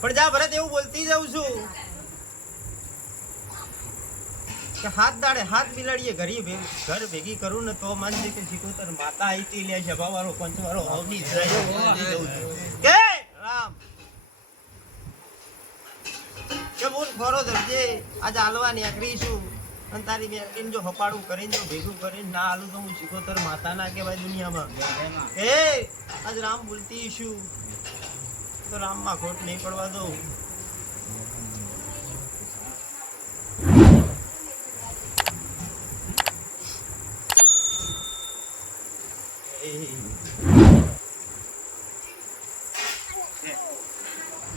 પણ જા ભરત એવું બોલતી જાઉં છું. કે હાથ દાડે હાથ મિલાડીએ ઘરી ઘર ભેગી કરું ને તો માનજે કે શીખોતર માતા આઈતી લે છે વાળો પંચવાળો હવની છું. કે રામ. કે બોલ ખોરો ધરજે આજે હાલવાની આકરીશું અને તારી બેન જો હપાડું કરીને જો ભેગું કરીને ના હાલું તો હું શીખોતર માતા ના કહેવાય દુનિયામાં. એ આજ રામ બોલતી શું તો રામમાં ખોટ નહીં પડવા દો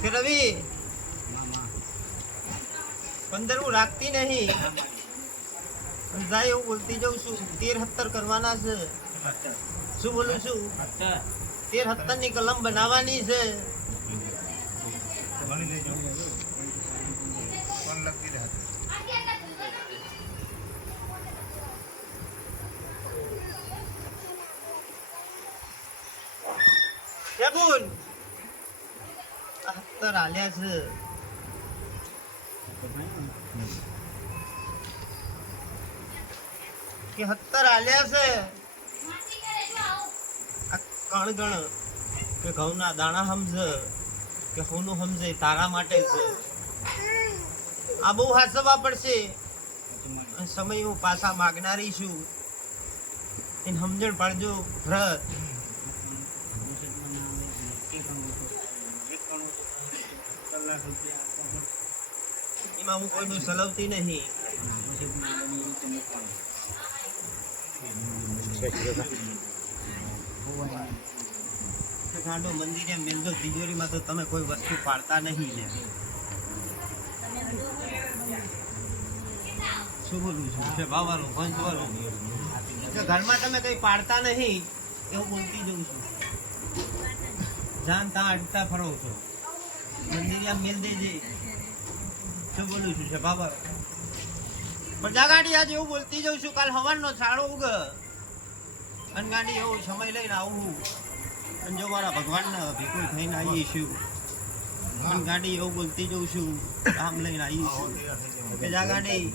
કે રવિ. પંદરમું રાખતી નહીં. સમજાય જાય એવું બોલતી જઉં છું. તેર હત્તર કરવાના છે. શું બોલું છું? તેર હત્તરની કલમ બનાવવાની છે. કે બોલ આ હત્તર હાલ્યા છે કે હત્તર હાલ્યા છે આ કણ ગણ કે ઘઉંના દાણા સમજ કે હોનું સમજે, તારા માટે છે. આ બહુ હાસવા પડશે. સમય હું પાછા માગનારી છું. એને સમજણ પાડજો ભરત એમાં હું કોઈનું સલવતી નહીં. ગાંડો મંદિરે મેલજો, તિજોરીમાં તો તમે કોઈ વસ્તુ પાડતા નહીં ને. શું બોલું છું? છે ભાવારો પંચવારો કે ઘરમાં તમે કંઈ પાડતા નહીં, એવું બોલતી જઉં છું. જાન ત્યાં અડતા ફરો છો. મંદિરે મેલ દેજે. શું બોલું છું? છે બાબા પણ જા ગાડી, આજે એવું બોલતી જઉં છું, કાલ હવારનો છાળો ઉગ. અનગાડી એવો સમય લઈને આવું અને જો મારા ભગવાનને ભેગું થઈને આવીએ છું અને ગાડી એવું બોલતી જઉં છું કામ લઈને આવીએ છું કે જા ગાડી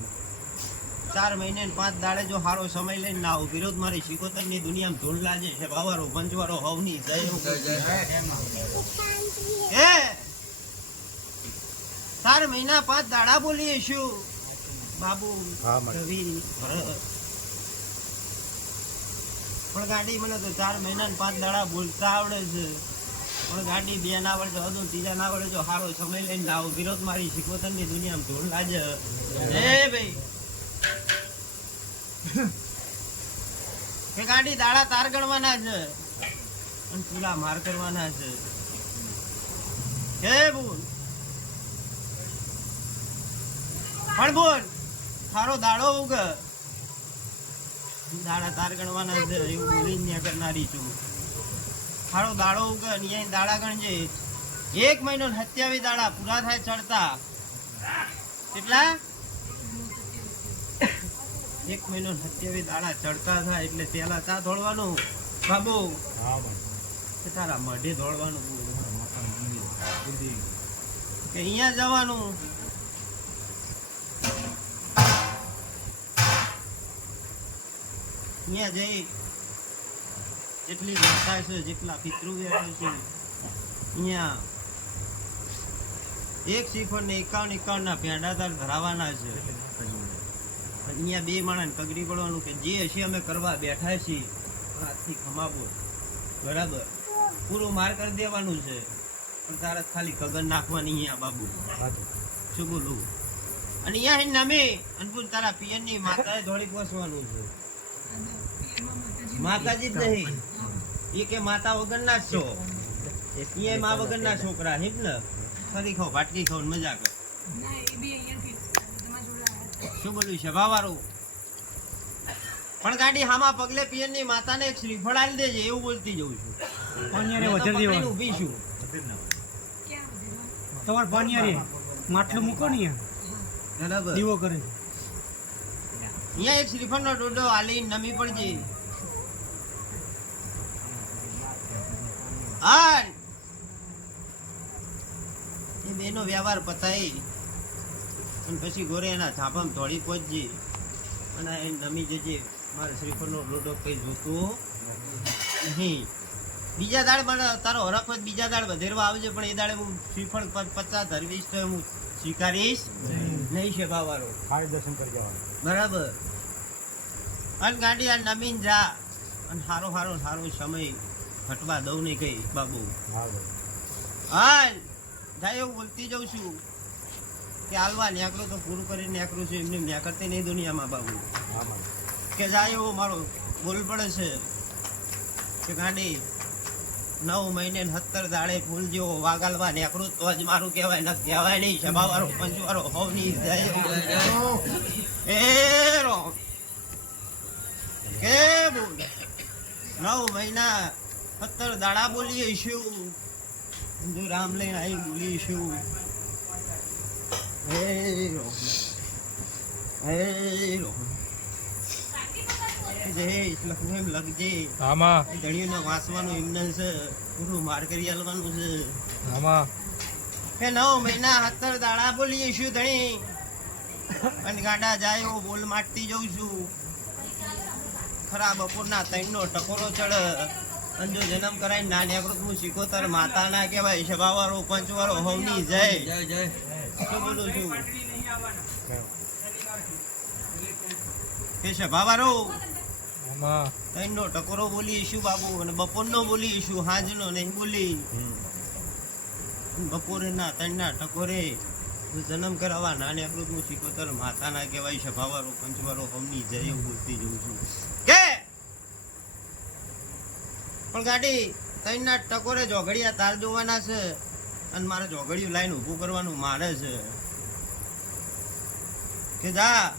ચાર મહિને પાંચ દાડે જો સારો સમય લઈને ના આવું. વિરોધ મારી શિકોતરની દુનિયામાં ધૂળ લાજે છે. બાવારો પંચવારો હવની જય હે ચાર મહિના પાંચ દાડા બોલીએ છું બાબુ રવિ ભરત. પણ ગાડી મને તો ચાર મહિના ને પાંચ દાડા બોલતા આવડે છે. પણ ગાડી બે ના આવડે તો હજુ ત્રીજા ના આવડે તો સારો સમય લઈને આવો વિરોધ મારી શીખવતરની દુનિયામાં ધૂળ લાજે એ ભાઈ. કે ગાડી દાડા તાર ગણવાના છે. અને ચૂલા માર કરવાના છે. હે બોલ. પણ બોલ. તારો દાડો ઉગ. દાડા તાર ગણવાના છે એવું બોલીને ત્યાં કરનારી છું. તારો દાડો ઉગ અહીંયા દાડા ગણજે એક મહિનો સત્યાવી દાડા પૂરા થાય ચડતા. કેટલા? એક મહિનો સત્યાવી દાડા ચડતા થાય એટલે પેલા ચા દોડવાનું બાબુ તારા મઢે દોડવાનું કે અહીંયા જવાનું? અહીંયા જઈ જેટલી માતા છે, જેટલા પિતૃ બેઠે છે અહીંયા એક શ્રીફળ ને એકાવન એકાવન ના પેંડા તાર ધરાવાના છે. અહીંયા બે માણસ પગડી પડવાનું કે જે હશે અમે કરવા બેઠા છીએ હાથથી ખમાબો બરાબર? પૂરું માર કરી દેવાનું છે. પણ તારે ખાલી કગન નાખવાની અહીંયા બાબુ. શું બોલું? અને અહીંયા નમે અનપુર તારા પિયરની માતાએ થોડીક પહોંચવાનું છે. માતાજી જ નહીં. એ કે માતા વગરના જ છો. એ મા વગરના છોકરા હિમ ને? ફરી ખાઓ ભાટકી ખાઓ મજા કર. શું બોલ્યું છે ભાવારું પણ ગાડી હામાં પગલે પિયરની માતાને એક શ્રીફળ આલી દેજે એવું બોલતી જઉં છું. પાનિયારે વજન પકડીને ઊભી છું. તમારે પાનિયારે માટલું મૂકો ને બરાબર. દીવો કરે અહીંયા એક શ્રીફળનો ડોડો આલી નમી પડજે. હાલ. એ બેનો વ્યવહાર પતાઈ. અને પછી ગોરે એના છાપામાં થોડી પહોંચજે અને એ નમી જજે. મારે શ્રીફળનો ડોડો કઈ જોતું નહીં. બીજા દાડ મને તારો હરખ બીજા દાડ વધેરવા આવજે, પણ એ દાડે હું શ્રીફળ પચાસ ધરવીશ તો હું સ્વીકારીશ નહીં છે ભાવવાળો ખાલી દર્શન કરી જવાનું. બરાબર. અને ગાડી આ નમીન જા. અને સારો સારો સારો સમય ઘટવા દઉં નહીં કઈ બાબુ. હા હાલ. જાય એવું બોલતી જઉં છું કે હાલવા નેકરો તો પૂરું કરીને નેકરું છું એમને નેકરતી નહીં દુનિયામાં બાબુ. કે જાય એવો મારો બોલ પડે છે કે ગાડી નવ મહિને સત્તર દાડે ફૂલ જેવો વાગાલવા નેકડું તો જ મારું કહેવાય, ન કહેવાય નહીં. સભાવાળો, પંચવાળો, હોવની જય એ રો. કે બોલે? નવ મહિના સત્તર દાડા બોલીએ શું હિન્દુ રામ લઈને આવી બોલીએ શું હે રો. હે રો. જય લખવું એમ લખજે આમાં? ધણીઓને વાંચવાનું એમને છે પૂરું માર કરી આલવાનું છે. આમાં? કે નવ મહિના સત્તર દાડા બોલીએ શું ધણી. અને ગાડા જાય એવો બોલ માટતી જઉં છું. ખરા બપોરના ત્રણનો ટકોરો ચડ. અને જો જન્મ કરાય ના નેકૃત હું શીખોતર માતા ના કહેવાય સભાવાળો પંચવાળો હોવની જય. શું બોલું છું. એ સભાવાળો ત્રણનો ટકોરો બોલી ના ટકોરે. જન્મ તાર જોવાના છે અને મારે જોઘડિયું લાઈન ઊભું કરવાનું મારે છે. કે જા.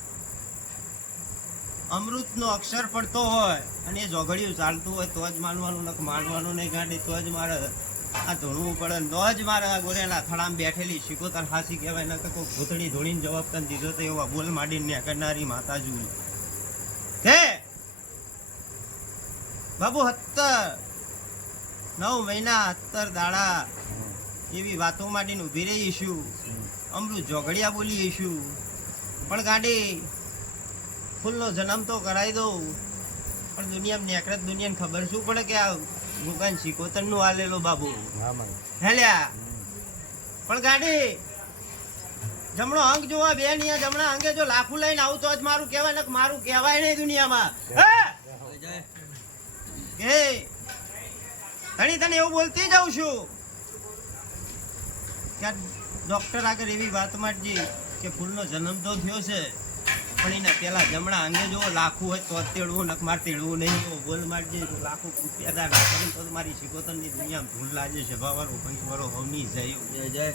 અમૃતનો અક્ષર પડતો હોય અને એ જોગડિયું ચાલતું હોય, તો જ માનવાનું નખ માનવાનું નહીં ગાંડી, તો જ મારે આ ધોળવું પડે ને તો જ મારે આ ગોરેલા થળામ બેઠેલી શીખોતર હાસી કહેવાય, નકર કોઈ ભૂતળી ધોળીને જવાબ તને દીધો તો એવા બોલ માંડીને ને કરનારી માતા જુલી હે? બાબુ હત્તર. નવ મહિના હત્તર દાડા. એવી વાતો માંડીને ઊભી રહીશું. અમૃત જોઘડિયા બોલીશું પણ ગાડી ફૂલનો જન્મ તો કરાવી દઉં. પણ દુનિયામાં નેકળે તો દુનિયાને ખબર શું પડે કે આ દુકાન શીખોતરનું આલેલો બાબુ. હેલ્યા. પણ ગાડી જમણો અંગ જોવા બે નહીં જમણા અંગે જો લાખું લઈને આવું તો જ મારું કહેવાય ને મારું કહેવાય નહીં દુનિયામાં. હે? તણી તને એવું બોલતી જાઉં છું. કે ડોક્ટર આગળ એવી વાત માંડજી કે ફૂલનો જન્મ તો થયો છે. એના પેલા જમણા અંગે જો લાખું હોય તો તેડવું નક માર નહીં એવો બોલ મારજે તો લાખું કરીને તો મારી શિકોતરની દુનિયામાં ધૂળ લાગે છે. ભાવારો પંચવારો હમી જાય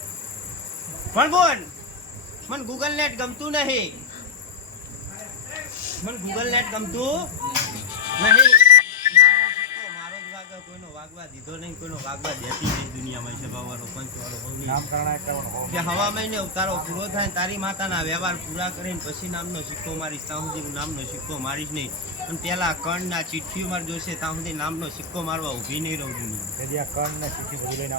પણ બોલ. મને ગૂગલ નેટ ગમતું નહીં. મને ગૂગલ નેટ ગમતું નહીં. કોઈનો વાગવા દીધો નહીં કોઈનો વાગવા દેતી નહીં દુનિયામાં છે ભાવારો પંચવારો હમી નામ કરણા કરવાનું કે હવા પૂરો થાય તારી માતાના વ્યવહાર પૂરા કરીને પછી નામનો સિક્કો મારીશ ત્યાં સુધી નામનો સિક્કો મારીશ નહીં. અને પેલા કણના ચિઠ્ઠીઓ માર જોશે ત્યાં સુધી નામનો સિક્કો મારવા ઊભી નહીં રહું દુનિયા બધું લઈને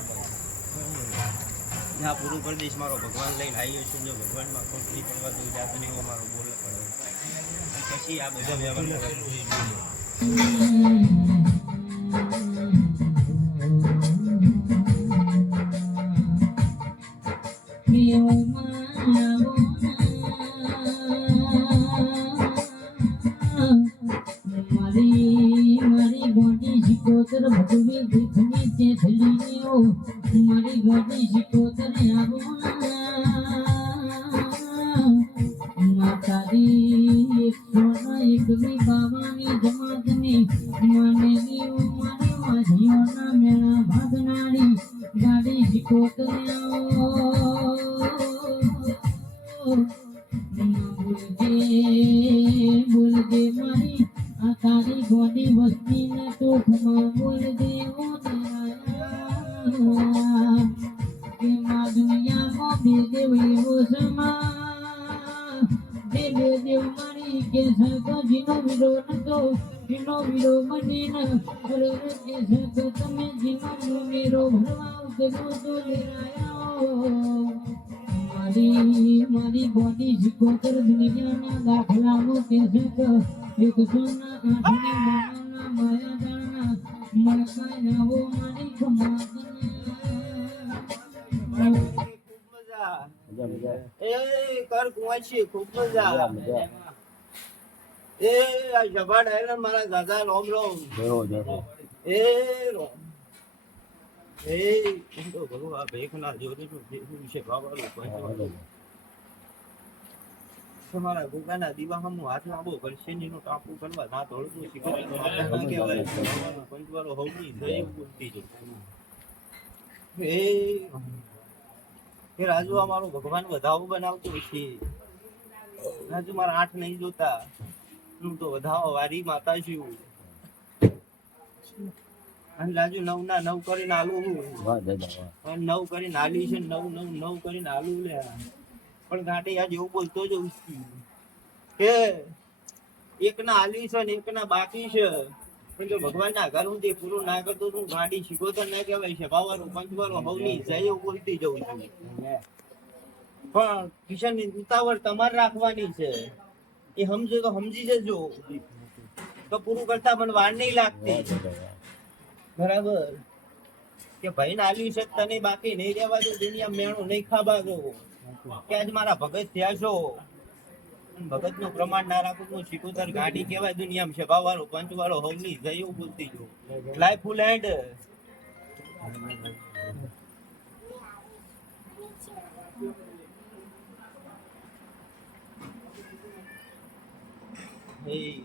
જ્યાં પૂરું કરી દઈશ મારો ભગવાન લઈને આવ્યો છું જો ભગવાનમાં ખોટ નહીં પડવા દઉં જાતો નહીં એવો મારો બોલ પડે. પછી આ બધો વ્યવહાર કરવો. બાવાની જમાતની માનેલી મારી માધીઓના મેળા ભાગનારી ગાડી શિકોતર આવો જીનો વિરો નતો જીનો વિરો મની ન અરે કે સકો તમે જીનો મેરો ભરવા ઉતરો તો લેરાયા બોની શિકોતર દુનિયાના દાખલાનો કેસક એક સોના આઠની માના માયા જાણના મળકાય આવો મારી કમાતને મજા. મજા મજા એ કર કુંવાસી ખૂબ મજા મજા. એ આ જબા ડાયરા મારા દાદા રોમ રોમ જેવો જેવો એ રોમ હું તો આ જોડે ભેખું. તમારા ગુગાના ટાપુ કરવા ના તોડતું શીખવાડતું કહેવાય. બાબાનું હોવની જય બોલતી જો. એ એ રાજુ અમારો ભગવાન વધાવો બનાવતો છે રાજુ મારા આઠ નહીં જોતા હું તો વધાવો વારી માતા છું અને રાજુ નવ ના નવ કરીને આલું હું. નવ કરીને આલી છે નવ નવ નવ કરીને આલું લે. પણ ગાંડી આજ એવું બોલતો જ કે એક ના આલી છે ને એક ના બાકી છે. પણ જો ભગવાન ના ઘર હું પૂરું ના કરતો તું ગાડી શીખોતર ના કહેવાય છે. બાવારો પંચવારો હવની જય બોલતી જવું છું. પણ કિશન ઉતાવળ તમારે રાખવાની છે. એ સમજો તો સમજી જજો. તો પૂરું કરતા મને વાર નહીં લાગતી. બરાબર. કે ભાઈ ને આલ્યું છે તને બાકી નહીં રહેવા દો દુનિયા મેણું નહીં ખાવા દો. કે આજ મારા ભગત થયા છો. ભગતનું પ્રમાણ ના રાખું તો શીખુતર ગાડી કેવાય દુનિયામાં છે બાવાળો પંચવાળો હવની જય બોલતી જો લાઈફ ફૂલ હેન્ડ Hey.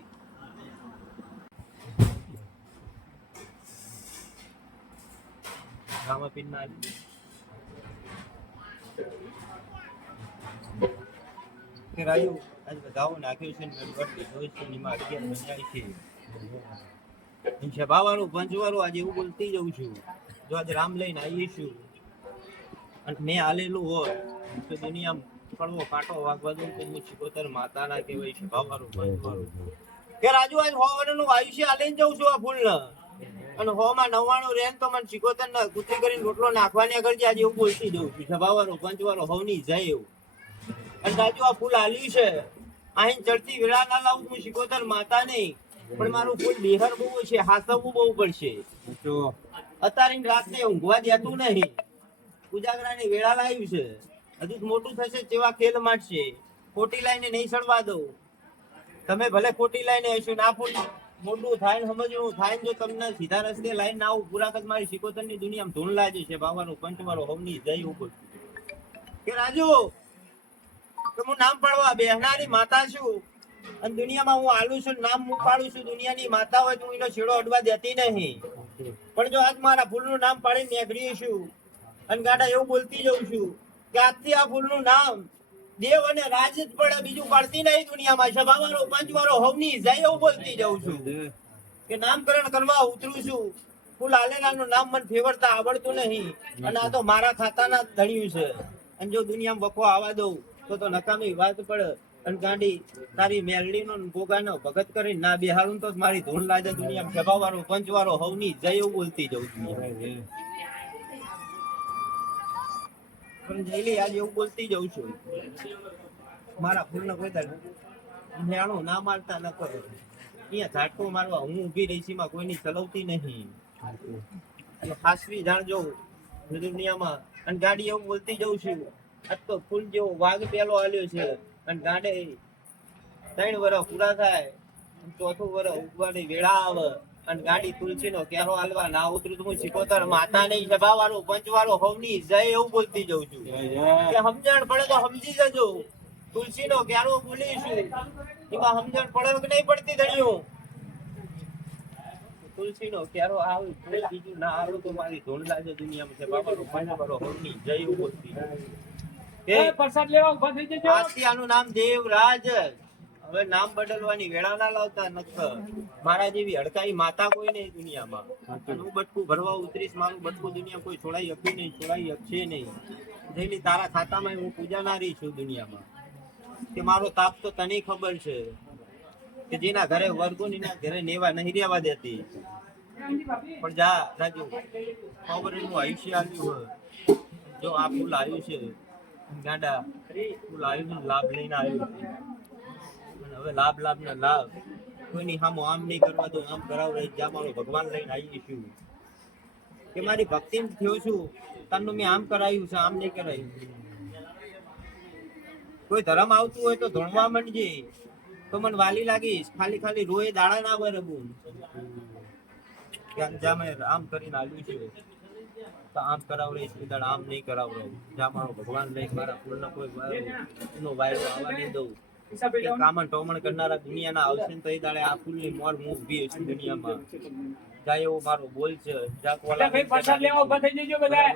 રામાપીર ના કે રાજુ આજ બધાઓ નાખ્યું છે ને મેં બધી છે ને પંચવાળું આજે એવું બોલતી જઉં છું જો આજે રામ લઈને આવીશું અને મેં આલેલું હોય તો દુનિયામાં કડવો કાંટો વાગવા દઉં તો હું ચિકોતર માતાના કહેવાય છે બાવાળું પંચવાળું કે રાજુ આજ હોવાનું આયુષ્ય હાલીને જઉં છું આ ફૂલ અને હો માં નવ્વાણું રેન તો મને ચિકોતર ને કુતરી કરીને રોટલો નાખવાની આગળ આજે એવું બોલતી જઉં છું સભાવાળો પંચવાળો હવની જાય એવું. અને રાજુ આ ફૂલ આલ્યું છે. અહીં ચડતી વેળા ના લાવું હું શિકોતર માતા નહીં. પણ મારું ફૂલ બેહર બહુ છે હાસવવું બહુ પડશે. અત્યારે રાત્રે ઊંઘવા દેતું નહીં. ઉજાગરાની વેળા લાવ્યું છે. હજુ મોટું થશે જેવા ખેલ માંડશે. ખોટી લાઈને નહીં સડવા દઉં. તમે ભલે ખોટી લાઈને હશો, ના ફૂલ મોટું થાય ને સમજવું, થાય જો તમને સીધા રસ્તે લાઈન ના આવું, પૂરા કદ મારી શિકોતરની દુનિયામાં ધૂન લાજે છે, બાવાનો પંચવારો હોમની જય ઉપર કે રાજુ હું નામ પાડવા, બેહનારી માતા છું. અને દુનિયામાં હું આલું છું નામ હું પાડું છું, દુનિયાની માતા હોય હું એનો છેડો અડવા દેતી નહીં. પણ જો આજ મારા ફૂલનું નામ પાડીને નીકળી છું, અને ગાડા એવું બોલતી જઉં છું આજથી આ ફૂલનું નામ. દેવ અને રાજ પડે બીજું પડતી નહીં દુનિયામાં. સભાવાળો, પંચવાળો, હોમની જય એવું બોલતી જાઉં છું. કે નામકરણ કરવા ઉતરું છું. ફૂલ આલેલાનું નામ મને ફેવરતા આવડતું નહીં. અને આ તો મારા ખાતાના ધણ્યું છે. અને જો દુનિયામાં બખો આવવા દઉં, તો તો નકામી વાત પડે. અને ગાંડી તારી મેલડીનો ગોગાનો ભગત કરીને ના બિહારું તો મારી ધૂન લાગે દુનિયામાં. સભાવાળો, પંચવાળો હોવની જય એવું બોલતી જાઉં છું. પણ જયલી આજે એવું બોલતી જઉં છું. મારા ફૂલના કોઈ જાણો ના મારતા ન કરો. અહીંયા ઝાટકો મારવા હું ઊભી રહી સીમાં કોઈની ચલાવતી નહીં. અને ખાસવી જાણજો દુનિયામાં. અને ગાડી એવું બોલતી જઉં છું, આજ તો ફૂલ જેવો વાઘ પેલો આલ્યો છે. અને ગાડે ત્રણ વર્ષ પૂરા થાય, ચોથું વર્ષ ઉગવાની વેળા આવે. અને ગાડી તુલસી નો કેરો હાલવા ના ઉતરું હું શીખોતર માતા નહીં સભાવાળો પંચવાળો હવની જય એવું બોલતી જઉં છું. કે સમજણ પડે તો સમજી જજો. તુલસી નો ક્યારો બોલીશું. એમાં સમજણ પડે કે નહીં પડતી ધણ્યું તુલસી નો ક્યારો આવે કોઈ બીજું ના આવે તો મારી ધૂળ લાગે દુનિયામાં છે. બાબાનો પંચવાળો હવની જય એવું બોલતી. પ્રસાદ લેવા ઊભા થઈ જજો. આજથી આનું નામ દેવરાજ. હવે નામ બદલવાની વેળા ના લાવતા નકર મારા જેવી હડકાઈ માતા કોઈ નહીં દુનિયામાં. હું બટકું ભરવા ઉતરીશ, મારું બટકું દુનિયા કોઈ છોડાઈ શકી નહીં, છોડાઈ શકશે નહીં. જેની તારા ખાતામાં હું પૂજાનારી છું દુનિયામાં. કે મારો તાપ તો તને ખબર છે. કે જેના ઘરે વર્ગો ના ઘરે નેવા નહીં રહેવા દેતી. પણ જા, રાજુ, ખબર એનું આયુષ્ય આવ્યું જો આ ફૂલ આવ્યું છે, ગાડા, ફૂલ આવ્યું લાભ લઈને આવ્યું. હવે લાભ લાભ ને લાભ. કોઈની સામો આમ નહીં કરવા દો, આમ કરાવ રહી જ્યાં મારો ભગવાન લઈને આવી છું કે મારી ભક્તિ થયો છું તનનું મેં આમ કરાયું છે, આમ નહીં કરાયું. કોઈ ધર્મ આવતું હોય તો ધોણવા માંડજે. તો મને વાલી લાગીશ, ખાલી ખાલી રોય દાડા ના બરે બોલ કે જ્યાં મેં આમ કરીને આવ્યું છે. તો આમ કરાવડે છે દાડા આમ નહીં કરાવડે. જ્યાં મારો ભગવાન લઈ મારા કુળનો કોઈ એનો વાયરો આવવા નહીં દઉં. કામણ ટોમણ કરનારા દુનિયાના આવશે તો એ દાડે આ ફૂલની મોર મુખ બી હશે દુનિયામાં. જાય એવો મારો બોલ છે. જાકવાલા ભાઈ પાછા લેવા ઊભા થઈ જજો બધા.